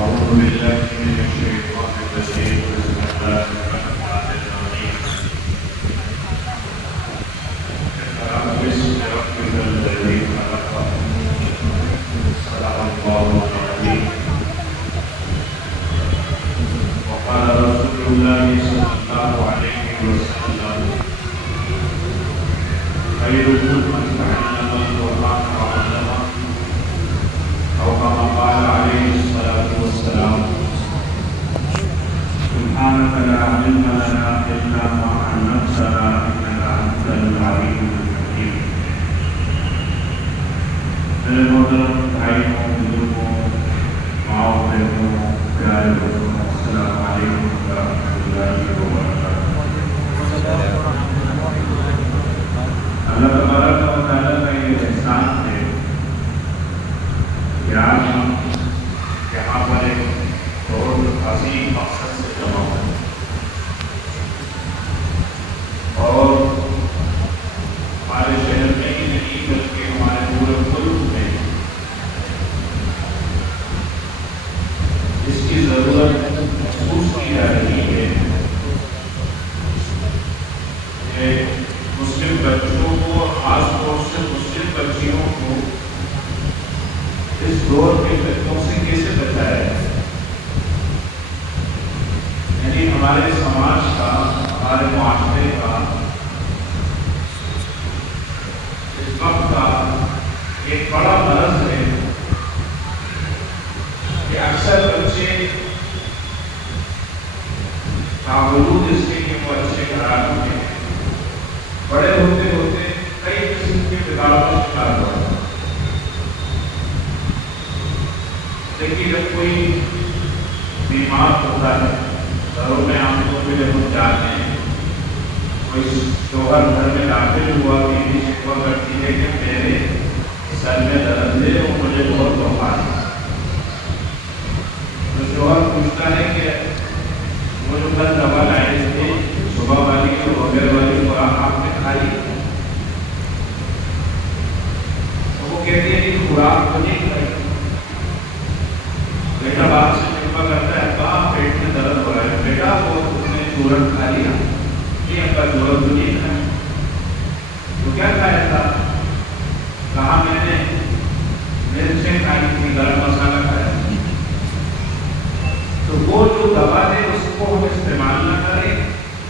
أعوذ بالله من الشيطان الرجيم بسم الله الرحمن الرحيم اقرأ باسم ربك الذي خلق صدق الله العظيم وقال رسول الله صلى الله عليه وسلم خيركم من تعلم القرآن وعلمه أو كما قال عليه الصلاة والسلام سبحانك لا علم لنا إلا ما علمتنا إنك أنت العليم الحكيم. میرے محترم بھائیوں بزرگوں ماؤں بہنوں پیارے دوستوں السلام علیکم ورحمۃ اللہ وبرکاتہ. اللہ تبارک و تعالیٰ کا یہ احسان ہے کہ آج ہم یہاں پر ایک بہت عظیم مقصد سے جمع ہوئے اور ہمارے شہر میں ہی نہیں بلکہ ہمارے پورے ملک میں اس کی ضرورت محسوس کی جا رہی ہے کہ مسلم بچوں کو اور خاص طور سے مسلم بچیوں کو اس دور کے فتنوں سے کیسے بچایا ہے. یعنی ہمارے سماج کا ہمارے معاشرے کا اس وقت کا ایک بڑا مرض ہے کہ اکثر بچے باوجود اس کے کہ وہ اچھے قرار ہوتے ہیں بڑے ہوتے ہوتے کئی قسم کے بگاڑوں کا شکار ہوا ہے. لیکن جب کوئی بیمار ہوتا ہے گھروں میں عام طور پہ جب ہم جاتے ہیں کوئی شوہر گھر میں داخل ہوا بیوی شکوہ کرتی ہے کہ میرے سر میں درد ہے اور مجھے بہت بخار ہے تو شوہر پوچھتا ہے کہ وہ جو کل دوا لائے تھے صبح والی اور وغیرہ والی خوراک آپ نے کھائی تو وہ کہتی ہے کہ خوراک تو نہیں کھائی. بیٹا باپ سے شکوہ کرتا ہے ابا پیٹ میں درد ہو رہا ہے. بیٹا وہ تم نے چورن کھا لیا؟ نہیں ابا چورن تو نہیں کھایا. تو کیا کھایا تھا؟ کہا میں نے مرچیں کھائی تھی گرم مسالہ کھایا. تو وہ جو دوا ہے اس کو ہم استعمال نہ کریں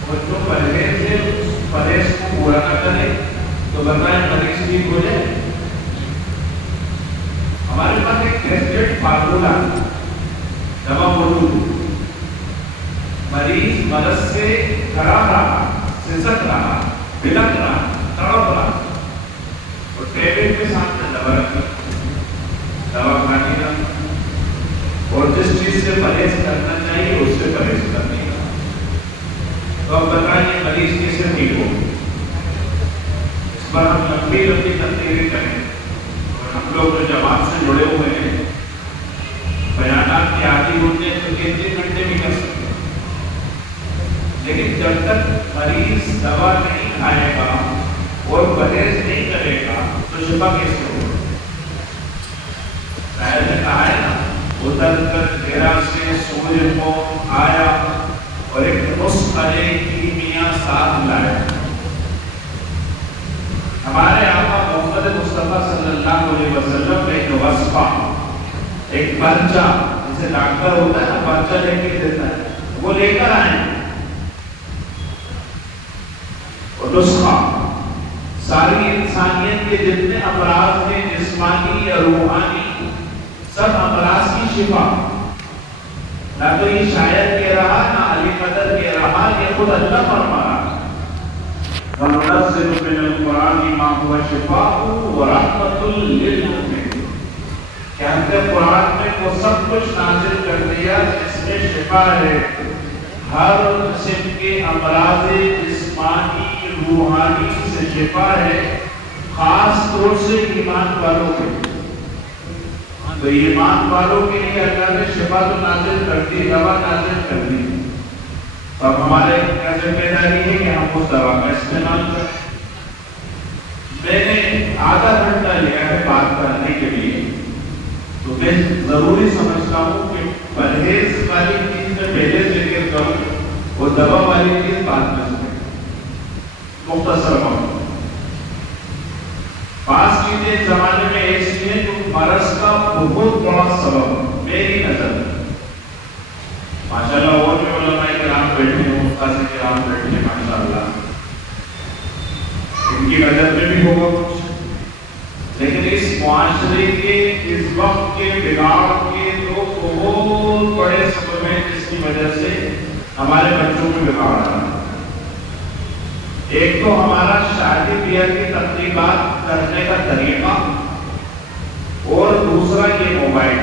اور جو پرہیز ہے اس پرہیز کو پورا نہ کریں تو بتائیں مریض ٹھیک ہو جائے. ہمارے پاس ایک ٹیسٹڈ فارمولا دوا موجود ہے. مریض مرض سے ڈرا رہا سسک رہا بلک رہا تڑپ رہا اور ٹیبل کے سامنے دوا رکھی دوا کھانے کا اور جس چیز سے پرہیز کرنا چاہیے اس سے پرہیز کرنے کا. تو اب بتائیے مریض کیسے ٹھیک ہو. اس پر ہم لمبی لمبی تقریریں کریں اور ہم لوگ جو جماعت سے جڑے ہوئے ہیں بیانات کی عادی ہوتے ہیں تو 3 گھنٹے بھی کر سکتے ہیں. لیکن جب تک مریض دوا نہیں کھائے گا اور پرہیز نہیں کرے گا تو شفا کیسے ہوگا. شاید نے کہا ہے نا اتر کر تیرا سے سورج کو آیا اور ایک نسخہ کیمیا ساتھ لایا. ہمارے آقا محمد مصطفیٰ صلی اللہ علیہ وسلم کا ایک وصفہ ایک پرچہ جسے ڈاکٹر ہوتا ہے نا پرچہ لے کے دیتا ہے وہ لے کر آئے اور نسخہ ساری انسانیت کے جتنے امراض ہیں جسمانی یا روحانی سب امراض کی شفا. نہ تو یہ شاعر کہہ رہا نہ علی قدر کہہ رہا یہ خود اللہ فرما رہا. وَنُنَزِّلُ مِنَ الْقُرْآنِ مَا هُوَ شِفَاءٌ وَرَحْمَةٌ لِّلْمُؤْمِنِينَ کہ ہم نے قرآن میں وہ سب کچھ نازل کر دیا جس میں شفا ہے ہر قسم کے امراض جسمانی روحانی سے شفا ہے خاص طور سے ایمان والوں کے. تو ایمان والوں کے لیے اللہ نے شفا تو نازل کر دی دوا نازل کر دی. تو اب ہمارے کیا ذمہ داری ہے کہ ہم اس دوا کا استعمال کریں. میں نے آدھا گھنٹہ لیا ہے بات کرنے کے لیے تو میں ضروری سمجھتا ہوں کہ وہ دوا والی چیز بعد میں سنیں. مختصر وقت بعض چیزیں زمانے میں ایسی ہیں جو مرض کا بہت بڑا سبب ہے میری نظر میں. ماشاءاللہ اور بھی علماء کرام بیٹھے ہیں، استاد کرام بیٹھے ہیں، ماشاءاللہ ان کی نظر میں بھی ہوگا کچھ، لیکن اس معاشرے کے اس وقت کے بگاڑ کے تو بہت بڑے سبب ہیں جس کی وجہ سے ہمارے بچوں میں بگاڑ آ رہا ہے. ایک تو ہمارا شادی بیاہ کی تقریبات کرنے کا طریقہ، اور دوسرا یہ موبائل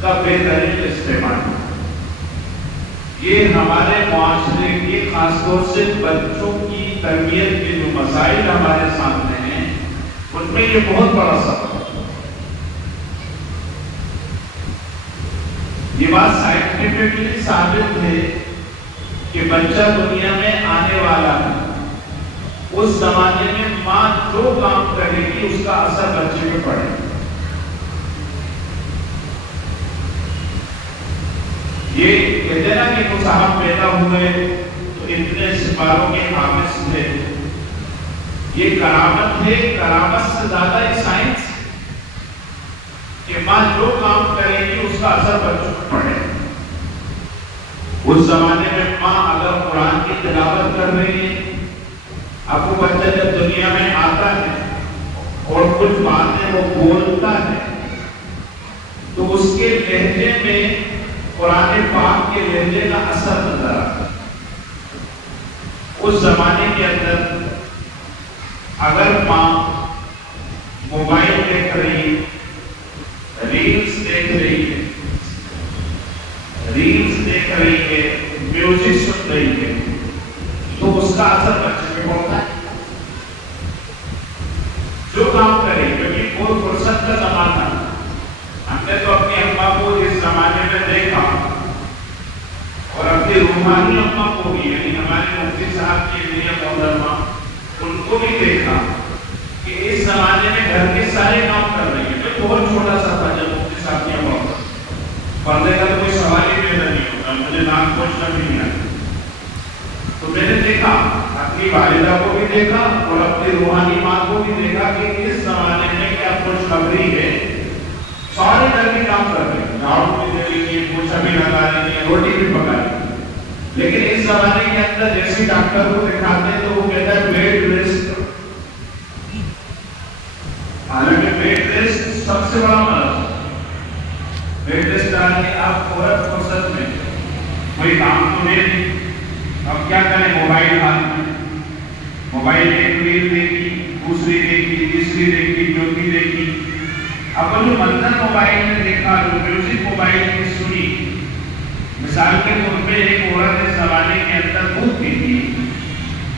کا بہترین استعمال. یہ ہمارے معاشرے کی خاص طور سے بچوں کی تربیت کے جو مسائل ہمارے سامنے ہیں ان میں یہ بہت بڑا سبب ہے. یہ بات سائنٹیفکلی ثابت ہے کہ بچہ دنیا میں آنے والا ہے، اس زمانے میں ماں جو کام کرے گی اس کا اثر بچے پہ پڑے. یہ کہتے ہیں نا کہ وہ صاحب پیدا ہوئے تو اتنے سپاروں کے حافظ تھے. یہ کرامت ہے، کرامت سے زیادہ ایک سائنس کہ ماں جو کام کرے گی اس کا اثر بچوں پہ پڑے. اس زمانے میں ماں اگر قرآن کی تلاوت کر رہی ہے، اب وہ بچہ جب دنیا میں آتا ہے اور کچھ باتیں وہ بولتا ہے تو اس کے لہجے میں قرآن پاک کے لہجے کا اثر نظر آتا ہے. اس زمانے کے اندر اگر ماں موبائل دیکھ رہی، ریلز دیکھ رہی ہے، میوزک سن رہی ہے تو اس کا اثر بچے پہ پڑتا ہے. جو کام کرے، کیونکہ کوئی فرصت کا زمانہ، ہم نے تو اپنی اماں کو اس زمانے میں دیکھا اور اپنی روحانی اماں کو بھی، یعنی ہمارے مفتی صاحب کی ذریعہ محترمہ، ان کو بھی دیکھا کہ اس زمانے میں گھر کے سارے کام کر رہی ہے. میں بہت چھوٹا سا تھا جب مفتی صاحب کی اماں پردے کا تو کوئی سوال ہی پیدا نہیں ہوتا، مجھے نام پوچھنا بھی نہیں آتا. تو میں نے دیکھا، اپنی والدہ کو بھی دیکھا اور اپنی روحانی ماں کو بھی دیکھا کہ اس زمانے میں کیا خوشخبری ہے. سارے گھر کے کام کر رہے ہیں، جھاڑو بھی دے رہی ہے، پوچھا بھی لگا رہی ہے، روٹی بھی پکا رہی ہے. لیکن اس زمانے کے اندر جیسے ڈاکٹر کو دکھاتے ہیں تو وہ کہتا ہے بیڈ ریسٹ. حالانکہ بیڈ ریسٹ سب سے بڑا مرض ہے. بیڈ ریسٹ آنے آپ عورت فرصت میں کوئی کام تو نہیں، اب کیا کریں؟ موبائل ہاتھ میں، موبائل ایک ریل دیکھی، دوسری دیکھی، تیسری دیکھی، چوتھی دیکھی. اب جو منظر موبائل میں دیکھا، جو میوزک موبائل میں سنی، مثال کے طور پہ ایک عورت اس زمانے کے اندر دودھ پیتی،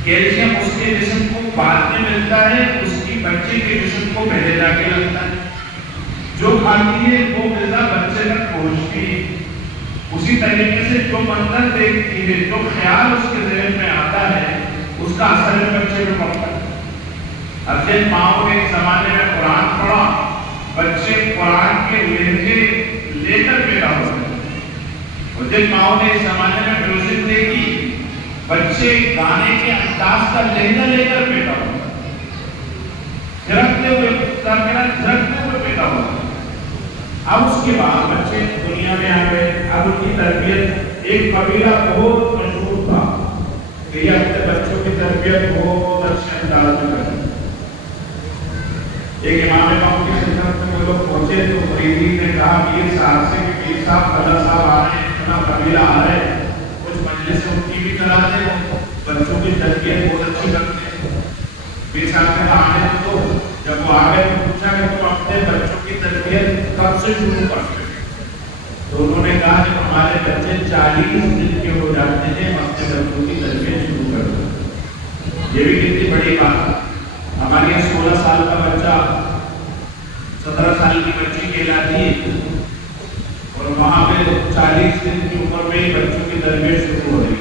کیلشیم اس کے جسم کو بعد میں ملتا ہے، اس کی بچے کے جسم کو پہلے جا کے لگتا ہے. جو کھاتی ہے وہ غذا بچے تک پہنچتی ہے. اسی طریقے سے جو منظر دیکھتی ہے، جو خیال اس کے ذہن میں آتا ہے، اس کا اثر بچے پہ پڑتا ہے. اب جن ماؤں نے اس زمانے میں قرآن پڑھا، بچے قرآن کے لہجے لے کر پیدا ہوتے ہیں. اور جن ماؤں نے اس زمانے میں میوزک دیکھی، بچے گانے کے انداز کا لہجہ لے کر پیدا ہوتے ہیں. جھرکتے ہوئے پیدا ہوتے ہیں. اب اس کے بعد بچے دنیا میں آ گئے. اب ان کی تربیت، ایک قبیلہ بہت مشہور تھا کہ یہ اپنے بچوں کی تربیت بہت اچھے انداز میں کرتے. ایک امام ماؤں کی خدمت میں وہ لوگ پہنچے تو مریدین نے کہا پیر صاحب سے کہ پیر صاحب فلاں صاحب آ رہے ہیں، اتنا قبیلہ آ رہے ہیں، کچھ مجلس ان کی بھی کرا دیں، بچوں کی تربیت بہت اچھی کرتے ہیں. پیر صاحب نے کہا آنے تو. جب وہ آگے پوچھا کہ تم اپنے بچوں کی تربیت کب سے شروع کرتے ہیں، تو انہوں نے کہا کہ ہمارے بچے 40 دن کے ہو جاتے ہیں، ہم اپنے بچوں کی تربیت شروع کرتے ہیں. یہ بھی کتنی بڑی بات ہے. ہمارے یہاں 16 سال کا بچہ 17 سال کی بچی کہلاتی ہے، اور وہاں پہ 40 دن کی عمر میں ہی بچوں کی تربیت شروع ہو رہی ہے.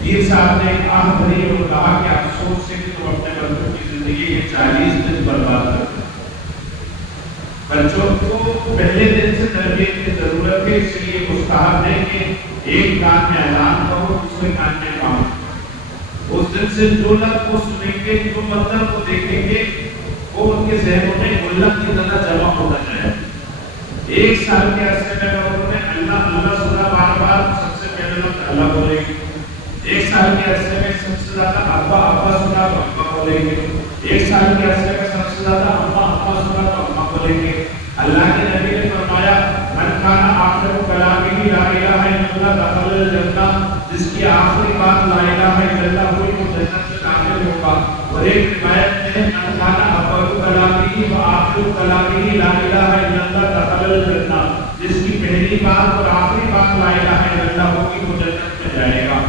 پیر صاحب نے ایک آہ بھری اور کہا کہ افسوس سے کہ تم اپنے بچوں کی زندگی کے 40 دن برباد کرتے. بچوں کو پہلے دن سے تربیت کی ضرورت ہے، اس لیے مستحب ہے کہ ایک کان میں اذان کہو، دوسرے کان میں اقامت۔ اس دن سے جو لفظ کو سنیں گے، جو منظر کو دیکھیں گے، وہ ان کے ذہنوں میں گلک کی طرح جمع ہوتا جائے۔ ایک سال کے عرصے میں انہوں نے اللہ اللہ سنا بار بار، سب سے پہلے لفظ اللہ بولیں گے۔ ایک سال کے عرصے میں سب سے زیادہ ابا ابا سنا تو ابا بولیں گے۔ ایک سال کے عرصے میں سب سے زیادہ اما اما سنا تو اما بولیں گے۔ اللہ کے نبی نے فرمایا من کان آخر کلامہ لا الہ الا اللہ دخل الجنہ، جس کی آخری بات لا الہ الا اللہ ہوئی وہ جنت میں داخل ہوگا۔ اور ایک روایت میں من کان اول کلامہ و آخر کلامہ لا الہ الا اللہ دخل الجنہ، جس کی پہلی بات اور آخری بات لا الہ الا اللہ ہوگی وہ جنت میں جائے گا۔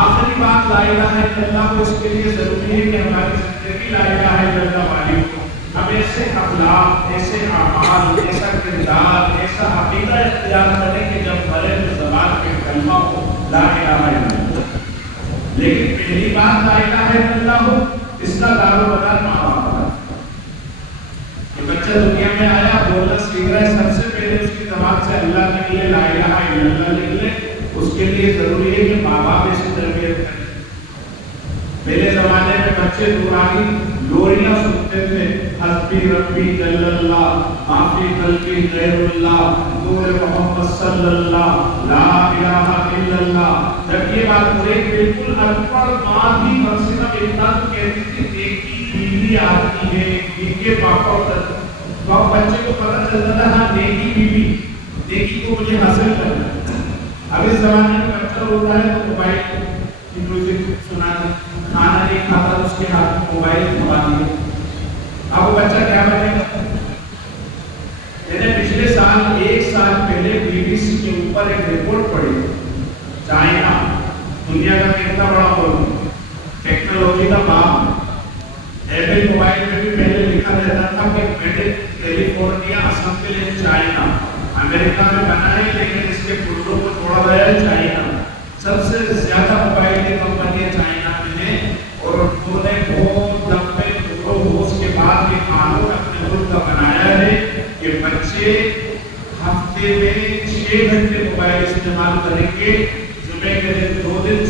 آخری بات لا الہ الا اللہ کو اس کے لیے ضروری ہے کہ ہماری زندگی لا الہ الا اللہ والی ہو۔ ہم ایسے اخلاق، ایسے اعمال، ایسا کردار، ایسا عقیدہ اختیار کریں کہ جب مرے تو زبان پہ کلمہ ہو لا الہ الا اللہ، لیکن پہلی بات لا الہ الا اللہ ہو، اس کا دار و مدار ماں باپ ہے۔ یہ بچہ دنیا میں آیا، بولنا سیکھ رہا ہے، سب سے پہلے اس کی زبان سے اللہ کے لیے لا الہ الا اللہ نکلے، اس کے لیے ضروری ہے کہ ماں باپ ایسی تربیت کریں۔ پہلے زمانے میں بچے دورانی لوریاں سنتے تھے، حسبی ربی جل اللہ، معافی قلبی غیر اللہ، نور محمد صلی اللہ، لا الہ الا اللہ۔ جب یہ بات ہوئی بالکل ان پڑھ ماں بھی کم سے کم اتنا تو کہتی تھی نیکی بیوی آتی ہے، نیکی پاپا ہوتا تھا، تو اب بچے کو پتہ چلتا تھا ہاں نیکی بیوی، نیکی کو مجھے حاصل کرنا ہے۔ اب اس زمانے میں بچہ ہوتا ہے تو موبائل کی میوزک سنا دے، کھانا نہیں کھاتا تو اس کے ہاتھ میں موبائل تھما دیے۔ اب وہ بچہ کیا بنے گا؟ میں نے پچھلے سال ایک سال پہلے BBC کے اوپر ایک رپورٹ پڑھی، چائنا دنیا کا کتنا بڑا ملک، ٹیکنالوجی کا باپ، ایپل موبائل میں بھی پہلے لکھا رہتا تھا کہ made in California assemble in China, امریکہ میں بنا ہے لیکن اس کے پرزوں کو چھوڑا گیا ہے چائنا۔ سب سے زیادہ موبائل کی کمپنیاں چائنا میں ہیں، اور انہوں نے بہت لمبے ہوش کے بعد یہ قانون اپنے ملک کا بنایا ہے کہ بچے ہفتے میں 6 گھنٹے موبائل استعمال کریں گے، جمعے کے دن 2 دن،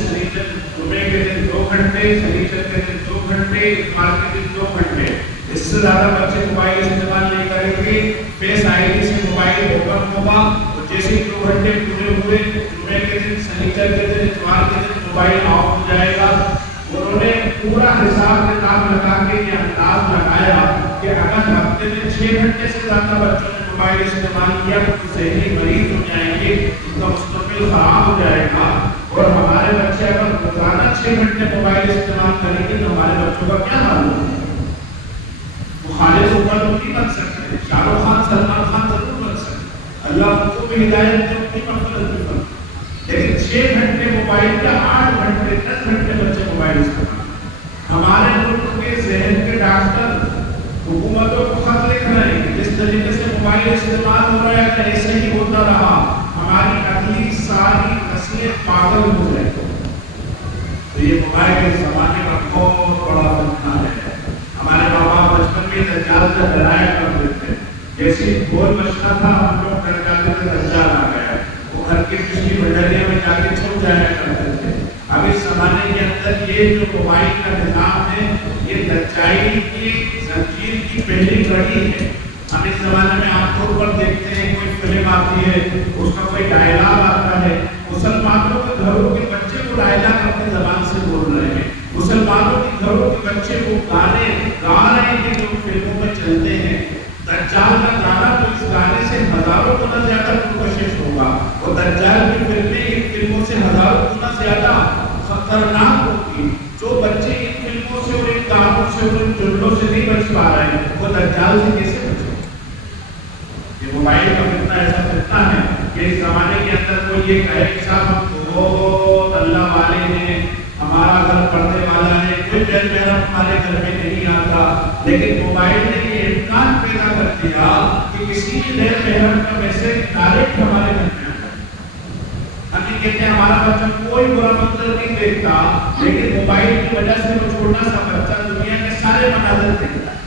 جمعے کے دن 2 گھنٹے، شنیچر کے دن 2 گھنٹے، اتوار کے دن 2 گھنٹے۔ اس سے زیادہ بچے موبائل استعمال نہیں کریں گے۔ فیس آئی ڈی سے موبائل اوپن ہوگا، اور جیسے 2 گھنٹے پورے ہوئے، جمعے کے دن، شنیچر کے دن، اتوار کے دن موبائل آف ہو جائے گا۔ انہوں نے پورا حساب کتاب لگا کے یہ انداز لگایا کہ اگر ہفتے میں 6 گھنٹے سے زیادہ بچوں نے موبائل استعمال کیا تو ذہنی مریض ہو جائیں گے، ان کا مستقبل خراب ہو جائے گا۔ اور ہمارے بچے اگر روزانہ 6 گھنٹے موبائل استعمال کریں گے تو ہمارے بچوں کا کیا حال ہوگا؟ وہ خالد اوپر تو نہیں بن سکتے، شاہ رخ خان، سلمان خان ضرور بن سکتے، اللہ ان کو بھی ہدایت دے، ان کی مغفرت بھی فرمائے، لیکن 6 گھنٹے موبائل کا 8 گھنٹے 10 گھنٹے بچے موبائل استعمال۔ ہمارے ملک کے ذہن کے ڈاکٹر حکومتوں کو خط لکھ رہے ہیں، جس طریقے سے موبائل استعمال ہو رہا ہے ایسے ہی ہوتا رہا ہماری اگلی ساری نسلیں پاگل ہو جائیں۔ تو یہ موبائل کے زمانے کا بہت بڑا فتنہ ہے۔ ہمارے ماں باپ بچپن میں دجال سے ڈرایا کرتے تھے، جیسے بول بچنا تھا ہم لوگ ڈر جاتے تھے دجال آ گیا، وہ گھر کے پچھلی بجاریہ میں جا کے چھپ جایا کرتے تھے۔ اب اس زمانے کے اندر یہ جو موبائل کا نظام ہے یہ دجالی کی زنجیر کی پہلی کڑی ہے۔ ہم اس زمانے میں عام طور پر دیکھتے ہیں کوئی فلم آتی ہے، اس کا کوئی ڈائلاگ آتا ہے، مسلمانوں کے گھروں کے بچے وہ ڈائلاگ اپنی زبان سے بول رہے ہیں، مسلمانوں کے گھروں کے بچے وہ گانے گا رہے ہیں جو فلموں میں چلتے ہیں۔ دجال کا گانا تو اس گانے سے ہزاروں گنا زیادہ پرکشش ہوگا، اور دجال کی فلمیں ان فلموں سے ہزاروں گنا زیادہ خطرناک ہوگی۔ جو بچے ان فلموں سے اور ان گانوں سے اور ان جملوں سے نہیں بچ پا رہے ہیں وہ دجال سے کیسے بچیں؟ یہ موبائل کا فتنہ ایسا فتنہ ہے کہ اس زمانے کے اندر کوئی یہ کہے کہ صاحب ہم بہت اللہ والے ہیں، ہمارا گھر پردے والا ہے، کوئی غیر محرم ہمارے گھر میں نہیں آتا، لیکن موبائل نے یہ امکان پیدا کر دیا کہ کسی بھی غیر محرم کا میسج ڈائریکٹ ہمارے گھر میں آتا ہے۔ ہم یہ کہتے ہیں ہمارا بچہ کوئی برا منظر نہیں دیکھتا، لیکن موبائل کی وجہ سے وہ چھوٹا سا بچہ دنیا کے سارے مناظر دیکھتا ہے۔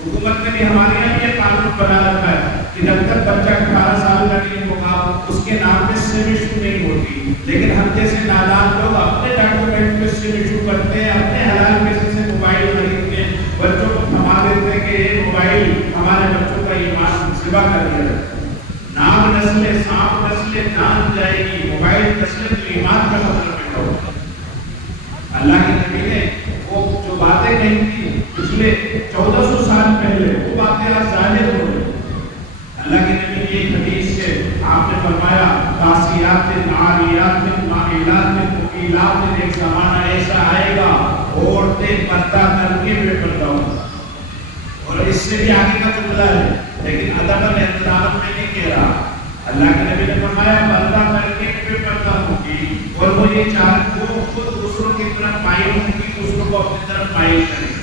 حکومت نے بھی ہمارے یہاں یہ قانون بنا رکھا ہے کہ جب تک بچہ 18 سال کا نہیں ہوگا اس کے نام میں سم ایشو نہیں ہوتی۔ لیکن ہم جیسے نادان لوگ اپنے ڈاکومنٹ میں سم ایشو کرتے ہیں، اپنے حلال پیسے سے موبائل خریدتے ہیں، بچوں کو تھما دیتے ہیں کہ یہ موبائل ہمارے بچوں کا ایمان ذبح کر دیا ہے۔ نام نسلے، سانپ نسلے جان جائے گی، موبائل نسلے تو ایمان کا خطرہ پیدا ہوگا۔ اللہ کے نبی نے وہ جو باتیں کہی تھی پچھلے 1400 سال پہلے، وہ باتیں آج ظاہر ہو رہی۔ اللہ کے نبی کی ایک حدیث سے آپ نے فرمایا قاسیات عاریات مائلات ممیلات، ایک زمانہ ایسا آئے گا عورتیں پردہ کر کے بے پردہ ہوں۔ اور اس سے بھی آگے کا جملہ ہے لیکن ادب الاحترام میں نہیں کہہ رہا۔ اللہ کے نبی نے فرمایا پردہ کر کے بے پردہ ہوگی، اور وہ یہ چاہتے وہ خود دوسروں کی طرف مائل ہوگی، دوسروں کو اپنی طرف مائل کریں۔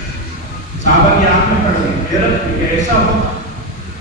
صحابہ کی آنکھ میں پڑ گئی حیرت کہ ایسا ہوگا،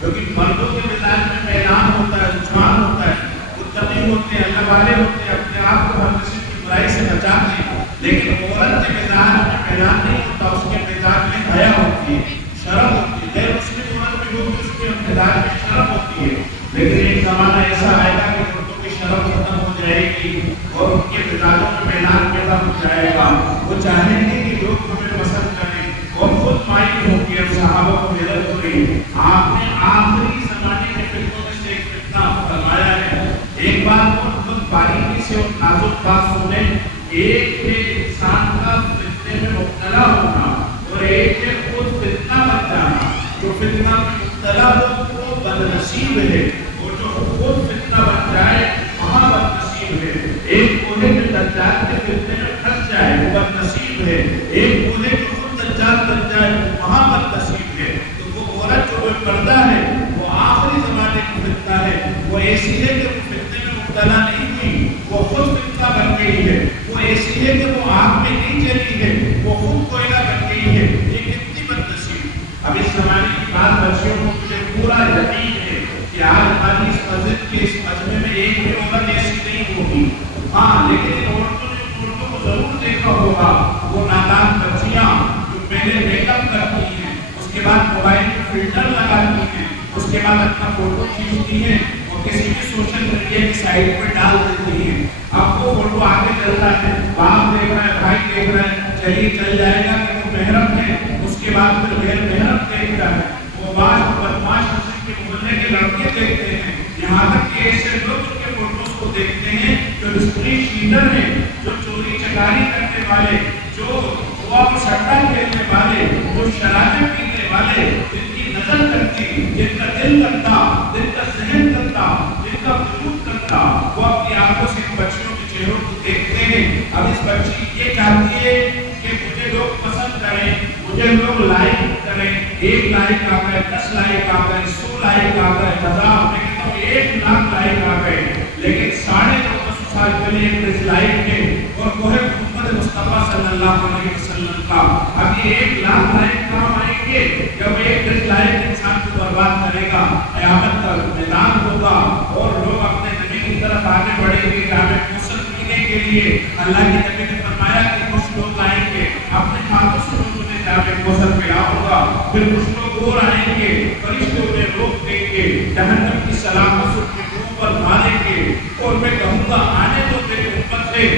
کیونکہ مردوں کے مزاج میں میلان ہوتا ہے، رجحان ہوتا ہے، متقی ہوتے ہیں، اللہ والے ہوتے ہیں، اپنے آپ کو ہر قسم کی برائی سے بچاتے ہیں، لیکن عورت کے مزاج میں میلان نہیں ہوتا، اس کے مزاج میں حیا ہوتی ہے، شرم ہوتی ہے، غیر مسلم عورت بھی ہوتی ہے، اس کے مزاج میں شرم ہوتی ہے۔ لیکن ایک زمانہ ایسا آئے گا کہ عورتوں کی شرم ختم ہو جائے گی اور ان کے مزاجوں میں میلان پیدا ہو جائے گا، وہ چاہیں گے کہ لوگ ہمیں پسند کریں اور خود مائل ہو کے صحابہ کو حیرت ہو رہی۔ آپ نے آخری زمانے کے فتنوں میں سے ایک فتنہ فرمایا ہے۔ ایک بات بہت باریکی سے اور نازک بات سنیں، ایک ہے انسان کا فتنے میں مبتلا ہونا اور ایک ہے خود فتنہ بن جانا۔ جو فتنہ میں مبتلا ہو وہ بدنصیب ہے، اور جو خود فتنہ بن جائے وہاں بدنصیب ہے۔ ایک وہ ہے جو دجال کے فتنے میں پھنس جائے وہ بدنصیب ہے، ایک وہ ہے جو خود دجال بن جائے وہاں بدنصیب ہے۔ تو وہ عورت جو پردہ ہے وہ آخری زمانے کی فتنہ ہے، وہ ایسی ہے کہ وہ فتنے میں مبتلا نہیں ہوئی، وہ خود فتنہ بن گئی ہے، وہ ایسی ہے کہ وہ آگ میں نہیں جلی ہے، وہ خود کوئلہ بن گئی ہے۔ یہ کتنی بدنصیب۔ اب اس زمانے کی بات بچیوں کو مجھے پورا یقین ہے کہ آج ہماری اس مسجد کے اس مجمع میں ایک بھی عورت ایسی نہیں ہوگی، ہاں لیکن ان عورتوں نے ان عورتوں کو ضرور دیکھا ہوگا، وہ نادان بچیاں جو پہلے میک اپ کرتی ہیں، اس کے بعد موبائل میں فلٹر لگاتی ہیں، اس کے بعد اپنا فوٹو کھینچتی ہیں اور کسی بھی سوشل میڈیا کی سائٹ پہ ڈال دیتی ہیں۔ اب وہ فوٹو آگے چلتا ہے، باپ دیکھ رہا ہے، بھائی دیکھ رہا ہے، چلیے چل جائے گا کہ وہ محرم ہے، اس کے بعد پھر غیر محرم دیکھ رہا ہے، وہ بدماش قسم کے محلے کے لڑکے دیکھتے ہیں، یہاں تک کہ ایسے لوگ ان کے فوٹوز کو دیکھتے ہیں جو ہسٹری شیٹر ہیں، جو چوری چکاری کرنے والے، جو جوا و سٹا کھیلنے والے، جو شرابیں پینے والے، جن کی نظر کرتی، جن کا دل کرتا، جن کا ذہن کرتا، جن کا وجود کرتا، وہ اپنی آنکھوں سے بچیوں کے چہروں کو دیکھتے ہیں۔ اب اس بچی یہ چاہتی ہے کہ مجھے لوگ پسند کریں، مجھے لوگ لائک کریں، 1 لائک آ گئے، 10 لائک آ گئے، 100 لائک آ گئے، 1000، میں کہتا ہوں 1 لاکھ لائک آ گئے، لیکن 1450 سال پہلے ایک ڈس لائک ہے اور وہ ہے محمد مصطفیٰ صلی اللہ علیہ وسلم کا۔ اب یہ 1 لاکھ لائک کہاں آئیں گے جب ایک ڈس لائک انسان کو برباد کرے گا، قیامت کا میدان ہوگا اور لوگ اپنے نبی کی طرف آگے بڑھیں گے جامع کوثر پینے کے لیے۔ اللہ کے نبی نے فرمایا کہ کچھ لوگ آئیں گے اپنے ہاتھوں سے لوگوں نے جامع کوثر پلا ہوگا، پھر کچھ لوگ اور آئیں گے، فرشتوں نے روک دیں گے، جہنم کی سلامت ان کے منہ پر ماریں گے، اور میں کہوں گا آنے تو میری امت سے،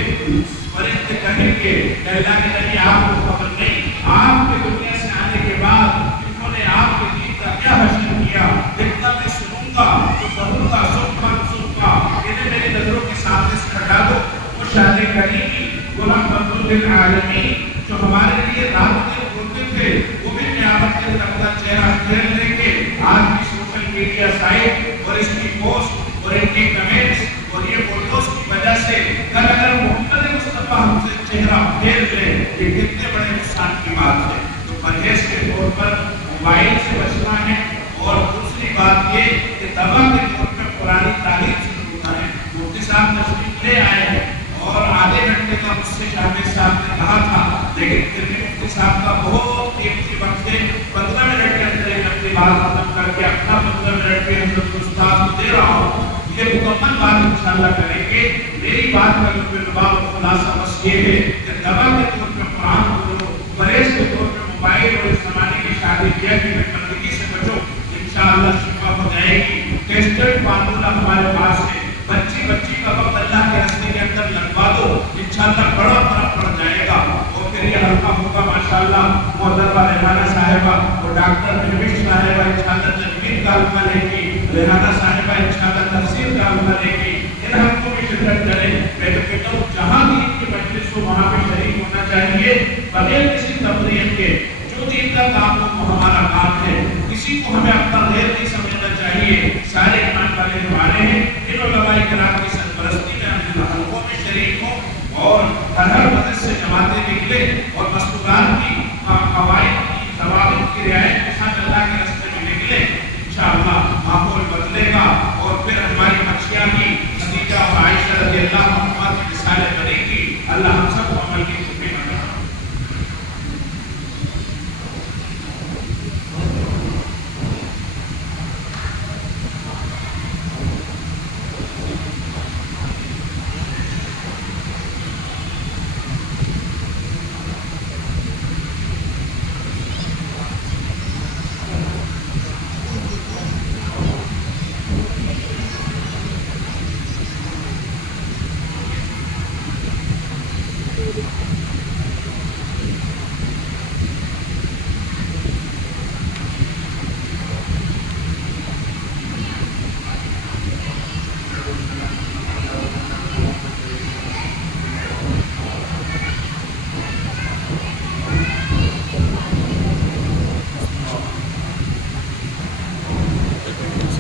فرشتے کہیں گے کہ اللہ کے نبی آپ کو خبر نہیں، آپ کے دنیا سے آنے کے بعد انہوں نے آپ کے دین کا کیا حاصل کیا، اتنا میں سنوں گا تو کہوں گا سبحان انہیں میری نظروں کے سامنے سے ہٹا دو۔ وہ شاہ کریمی، وہ رحمت للعالمین جو ہمارے لیے رات دن بولتے تھے، وہ بھی قیامت کے دن اپنا چہرہ پھیر لیں گے۔ آج بھی سوشل میڈیا سائٹ اور اس کی پوسٹ اور ان کے کمنٹس اور یہ فوٹوز کی وجہ سے کل اگر محمد مصطفیٰ ہم سے چہرہ پھیر لے، یہ کتنے بڑے نقصان کی بات ہے۔ تو پرہیز کے طور پر موبائل سے بچنا ہے، اور دوسری بات یہ کہ دوا کے طور پر قرآن تعلیم سے ہوتا ہے۔ مفتی صاحب تشریف لے آئے ہیں اور آدھے گھنٹے کا مجھ سے شامل صاحب نے کہا تھا، لیکن پھر بھی مفتی صاحب کا بہت قیمتی وقت ہے، 15 منٹ کے اندر اپنی بات ختم کر کے اپنا 15 منٹ کے اندر استاد کو دے رہا ہوں۔ یہ مکمل بات انشاءاللہ کریں گے۔ میری بات کا جو لباب و خلاصہ بس یہ ہے کہ دوا کے طور پر قرآن بولو، پرہیز کے طور پر موبائل اور اس زمانے کی شادی کیا کہ بندگی سے بچو، انشاءاللہ شفا ہو جائے گی۔ ٹیسٹڈ فارمولہ ہمارے پاس ہے، بچی کا وقت اللہ کے راستے کے اندر ماشاءاللہ محترمہ ریحانہ صاحبہ وہ ڈاکٹر محوش صاحبہ انشاءاللہ تجوید کا حلقہ لے گی، ریحانہ صاحبہ انشاءاللہ